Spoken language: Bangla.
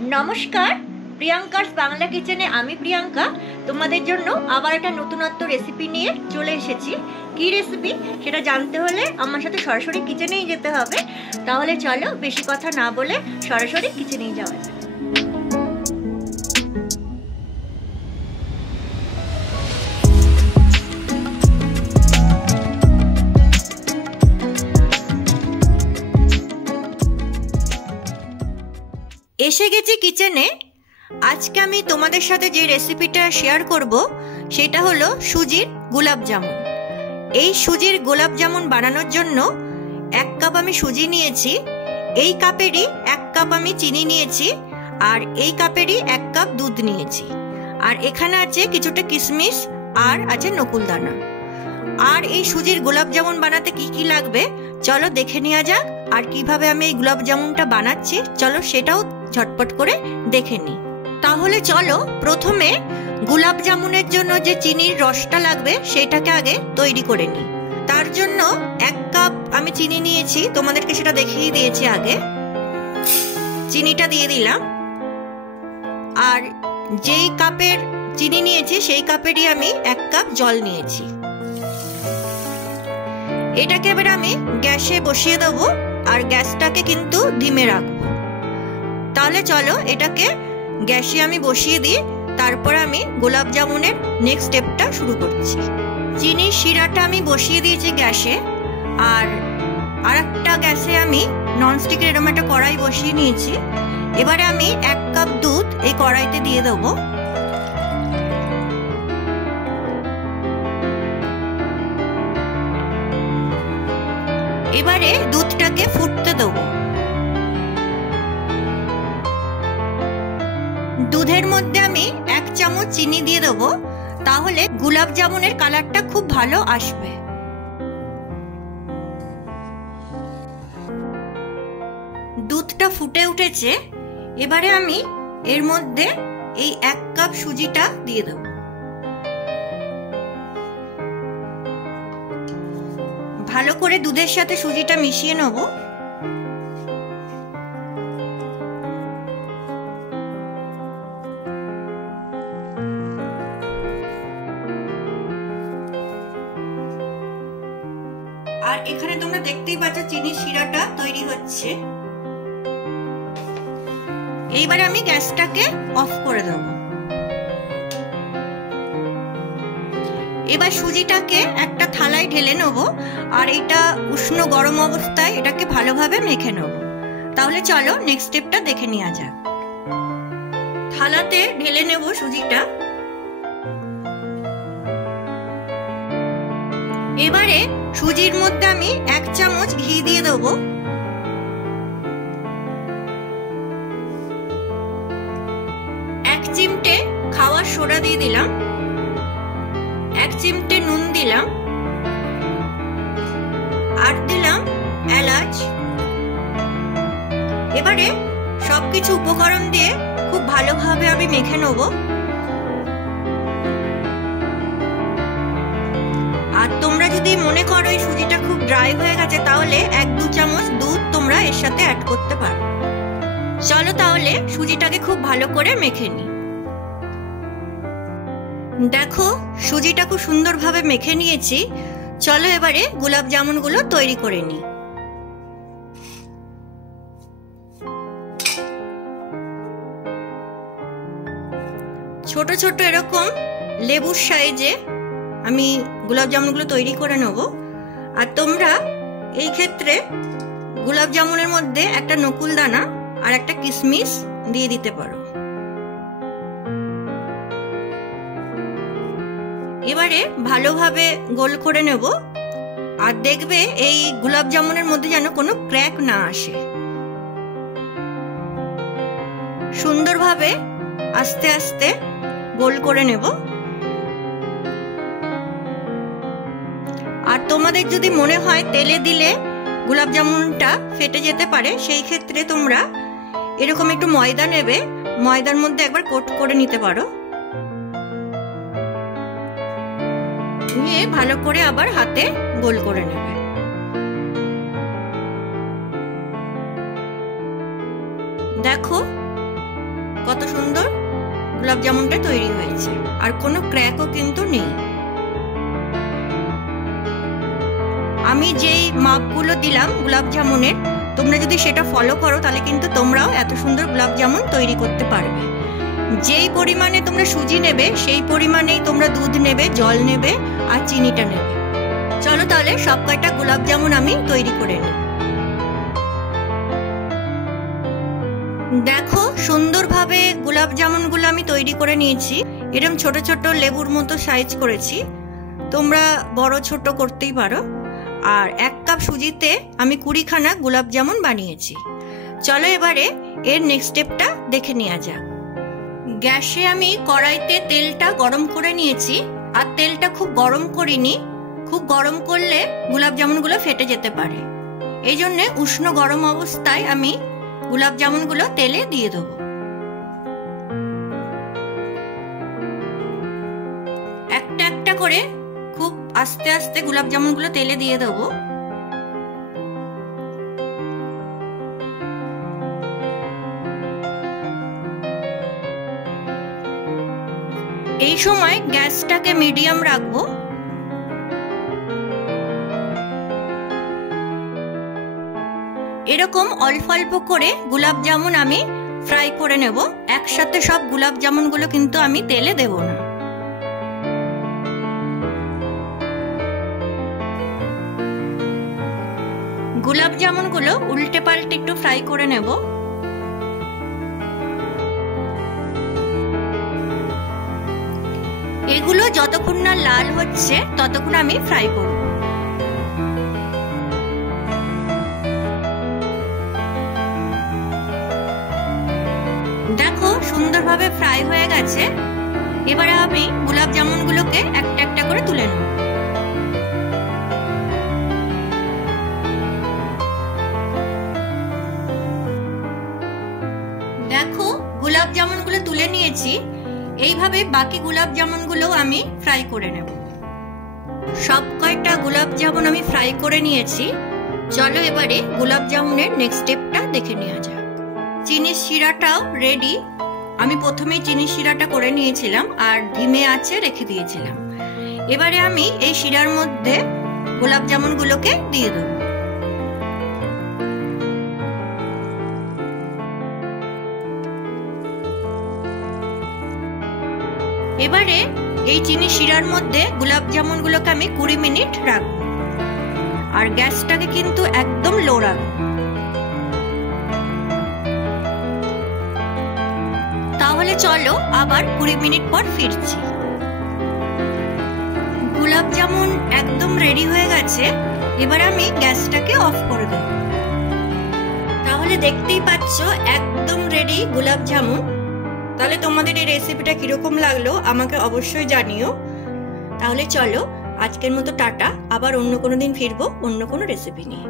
নমস্কার, প্রিয়াঙ্কার বাংলা কিচেনে আমি প্রিয়াঙ্কা তোমাদের জন্য আবার একটা নতুনত্ব রেসিপি নিয়ে চলে এসেছি। কি রেসিপি সেটা জানতে হলে আমার সাথে সরাসরি কিচেনেই যেতে হবে। তাহলে চলো বেশি কথা না বলে সরাসরি কিচেনেই যাওয়া যাক। এসে গেছি কিচেনে। আজকে আমি তোমাদের সাথে যে রেসিপিটা শেয়ার করব সেটা হলো সুজির গোলাপ জামুন। এই সুজির গোলাপ জামুন বানানোর জন্য 1 কাপ আমি সুজি নিয়েছি, এই কাপেরই 1 কাপ আমি চিনি নিয়েছি, আর এই কাপেরই 1 কাপ দুধ নিয়েছি। আর এখানে আছে কিছুটা কিশমিশ আর আছে নকুলদানা। আর এই সুজির গোলাপ জামুন বানাতে কি কি লাগবে চলো দেখে নেওয়া যাক। আর কিভাবে আমি এই গোলাপ জামুনটা বানাচ্ছি চলো সেটাও ঝটপট করে দেখে নিই। তাহলে চলো প্রথমে গোলাপ জামুনের জন্য যে চিনির রসটা লাগবে সেটাকে আগে তৈরি করে নিই। তার জন্য 1 কাপ আমি চিনি নিয়েছি, তোমাদেরকে সেটা দেখিয়ে দিয়েছি আগে। চিনিটা দিয়ে দিলাম, আর যেই কাপের চিনি নিয়েছি সেই কাপেরই আমি 1 কাপ জল নিয়েছি। এটাকে এবার আমি গ্যাসে বসিয়ে দেবো, আর গ্যাসটাকে কিন্তু ধিমে রাখবো। তাহলে চলো এটাকে গ্যাসে আমি বসিয়ে দিই, তারপর আমি গোলাপ জামুনের নেক্সট স্টেপটা শুরু করছি। চিনির শিরাটা আমি বসিয়ে দিয়েছি গ্যাসে, আর আরেকটা গ্যাসে আমি ননস্টিকের এরকম একটা কড়াই বসিয়ে নিয়েছি। এবারে আমি 1 কাপ দুধ এই কড়াইতে দিয়ে দেবো। এবারে দুধটাকে ফুটতে দেবো। দুধের মধ্যে আমি 1 চামচ চিনি দিয়ে দেবো, তাহলে গোলাপ জামুনের কালারটা খুব ভালো আসবে। দুধটা ফুটে উঠেছে, এবারে আমি এর মধ্যে এই 1 কাপ সুজিটা দিয়ে দেবো। ভালো করে দুধের সাথে সুজিটা মিশিয়ে নেব। আর এখানে তোমরা দেখতেই পাচ্ছ চিনির শিরাটা তৈরি হচ্ছে। এইবারে আমি গ্যাসটাকে অফ করে দেব। এবার সুজিটাকে একটা থালায় ঢেলে নেব, আর এটা উষ্ণ গরম অবস্থায় এটাকে ভালোভাবে মেখে নেব। তাহলে চলো নেক্সট স্টেপটা দেখে নেওয়া যাক। থালাতে ঢেলে নেব সুজিটা। এবারে সুজির মধ্যে আমি 1 চামচ ঘি দিয়ে দেব। এক চিমটে খাওয়ার সোডা দিয়ে দিলাম, 1 চিমটে নুন দিলাম, আর দিলাম এলাচ। এবারে সবকিছু উপকরণ দিয়ে খুব ভালোভাবে আমি মেখে নেব। আর তোমরা যদি মনে করো এই সুজিটা খুব ড্রাই হয়ে গেছে তাহলে 1-2 চামচ দুধ তোমরা এর সাথে অ্যাড করতে পারো। চলো তাহলে সুজিটাকে খুব ভালো করে মেখে নিই। দেখো সুজিটা খুব সুন্দরভাবে মেখে নিয়েছি। চলো এবারে গোলাপ জামুনগুলো তৈরি করে নিই। ছোট ছোট এরকম লেবুর সাইজে আমি গোলাপ জামুনগুলো তৈরি করে নেব। আর তোমরা এই ক্ষেত্রে গোলাপ জামুনের মধ্যে একটা নকুলদানা আর একটা কিশমিশ দিয়ে দিতে পারো। এবারে ভালোভাবে গোল করে নেব, আর দেখবে এই গোলাপ জামুনের মধ্যে যেন কোনো ক্র্যাক না আসে। সুন্দরভাবে আস্তে আস্তে গোল করে নেব। আর তোমাদের যদি মনে হয় তেলে দিলে গোলাপ জামুনটা ফেটে যেতে পারে, সেই ক্ষেত্রে তোমরা এরকম একটু ময়দা নেবে, ময়দার মধ্যে একবার কোট করে নিতে পারো। নিয়ে ভালো করে আবার হাতে গোল করে নেবে। দেখো কত সুন্দর গোলাপ জামুনটা তৈরি হয়েছে, আর কোনো ক্র্যাকও কিন্তু নেই। আমি যেই মাপগুলো দিলাম গোলাপ জামুনের, তোমরা যদি সেটা ফলো করো তাহলে কিন্তু তোমরাও এত সুন্দর গোলাপ জামুন তৈরি করতে পারবে। যেই পরিমাণে তোমরা সুজি নেবে সেই পরিমাণেই তোমরা দুধ নেবে, জল নেবে আর চিনিটা নেবে। চলো তাহলে সব কয়টা গোলাপ জামুন আমি তৈরি করে নিই। দেখো সুন্দরভাবে গোলাপ জামুনগুলো আমি তৈরি করে নিয়েছি। এরকম ছোট ছোট লেবুর মতো সাইজ করেছি, তোমরা বড় ছোট করতেই পারো। আর 1 কাপ সুজিতে আমি 20খানা গোলাপ জামুন বানিয়েছি। চলো এবারে এর নেক্সট স্টেপটা দেখে নেওয়া যাক। গ্যাসে আমি কড়াইতে তেলটা গরম করে নিয়েছি, আর তেলটা খুব গরম করিনি, খুব গরম করলে গোলাপ জামুনগুলো ফেটে যেতে পারে। এই জন্যে উষ্ণ গরম অবস্থায় আমি গোলাপ জামুনগুলো তেলে দিয়ে দেবো। একটা একটা করে খুব আস্তে আস্তে গোলাপ জামুনগুলো তেলে দিয়ে দেবো। এই সময় গ্যাসটাকে মিডিয়াম রাখবো। এরকম অল্প অল্প করে গোলাপ জামুন আমি ফ্রাই করে নেব। একসাথে সব গোলাপ জামুনগুলো কিন্তু আমি তেলে দেব না। গোলাপ জামুনগুলো উল্টে পাল্টে একটু ফ্রাই করে নেব। এগুলো যতক্ষণ না লাল হচ্ছে ততক্ষণ আমি ফ্রাই করব। দেখো সুন্দরভাবে ফ্রাই হয়ে গেছে। এবারে আমি গোলাপ জামুনগুলোকে একটা একটা করে তুলে নেব। দেখো গোলাপ জামুনগুলো তুলে নিয়েছি। এইভাবে বাকি গোলাপ জামুনগুলো আমি ফ্রাই করে নেব। সব কয়টা গোলাপ জামুন আমি ফ্রাই করে নিয়েছি। চলো এবারে গোলাপ জামুনের নেক্সট স্টেপটা দেখে নেওয়া যাক। চিনির শিরাটাও রেডি। আমি প্রথমেই চিনির শিরাটা করে নিয়েছিলাম আর ধিমে আঁচে রেখে দিয়েছিলাম। এবারে আমি এই শিরার মধ্যে গোলাপ জামুনগুলোকে দিয়ে দেব। এবারে এই চিনি শিরার মধ্যে গোলাপ জামুনগুলোকে আমি 20 মিনিট রাখবো, আর গ্যাসটাকে কিন্তু একদম লো রাখবো। তাহলে চলো আবার 20 মিনিট পর ফিরছি। গোলাপ জামুন একদম রেডি হয়ে গেছে। এবার আমি গ্যাসটাকে অফ করে দেব। তাহলে দেখতেই পাচ্ছ একদম রেডি গোলাপ জামুন। তাহলে তোমাদের এই রেসিপিটা কিরকম লাগলো আমাকে অবশ্যই জানিও। তাহলে চলো আজকের মতো টাটা, আবার অন্য কোনো দিন ফিরবো অন্য কোনো রেসিপি নিয়ে।